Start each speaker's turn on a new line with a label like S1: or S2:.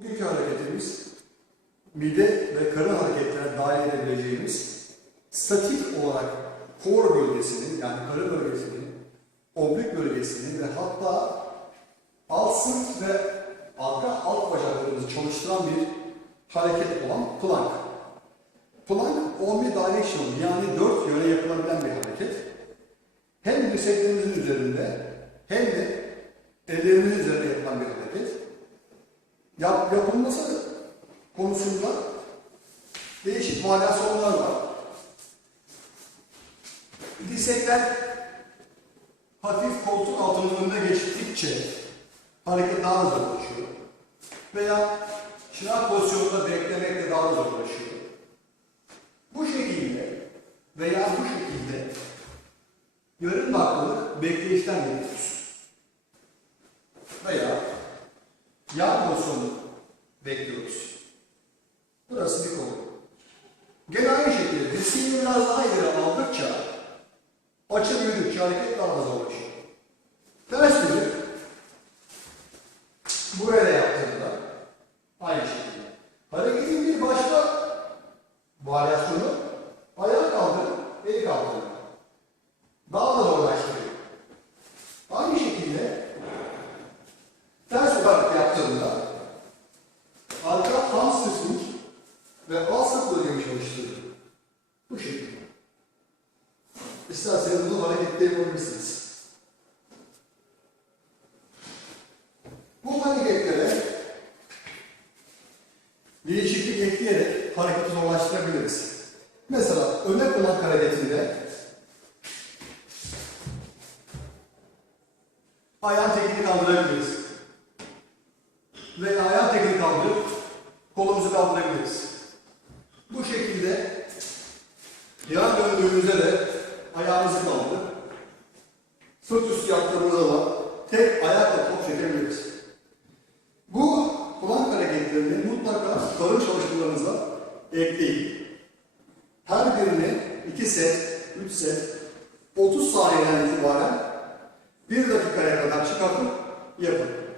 S1: Bugünkü hareketimiz mide ve karın hareketlerine dahil edebileceğimiz statik olarak kor bölgesinin yani karın bölgesinin, oblik bölgesinin ve hatta alt sırt ve arka alt bacaklarımızı çalıştıran bir hareket olan plank. Plank omnidirectional yani dört yöne yapılabilen bir hareket. Hem dirseklerimizin üzerinde hem de ellerimizin üzerinde yapılan bir hareket. Yap, yapılması konusunda değişik varyasyonlar var. Dirsekler hafif koltuk altınlığında geçtikçe hareket daha oluşuyor. Veya şınav pozisyonunda beklemek de daha zorlaşıyor. Bu şekilde veya bu şekilde yarım dakikalık bekleyişten geçiyoruz. Veya yan pozisyonu bekliyoruz. Burası bir konu. Gene aynı şekilde dirseğini biraz daha ileri aldıkça açı büyüdükçe hareket daha da zorlaşıyor. Ters dönüp buraya da yaptığında aynı şekilde. Hareketin bir başka varyasyonu ayağı kaldırıp eli kaldırmak. Daha da zorlaştırıyor. Aynı şekilde ters olarak yaptığında arka hamstring ve alt bölgemi çalıştırıyor. Bu şekilde. İsterseniz bunu harekette yapabilirsiniz. Bu hareketlere değişiklik ekleyerek hareketi zorlaştırabiliriz. Mesela öne kulak hareketinde ayağın tekini kaldırabiliriz. Veya ayağın tekini kaldırıp kolumuzu kaldırabiliriz. Bu şekilde yan döndüğümüzde de ayağımızı kaldırıp sırt üstü yaptığımızda da tek ayakla top çekebiliriz. Bu kulak hareketlerini mutlaka karın çalışmalarınıza ekleyin. Her birini 2 set, 3 set, 30 saniyeden itibaren 1 dakikaya kadar çıkartıp yapın.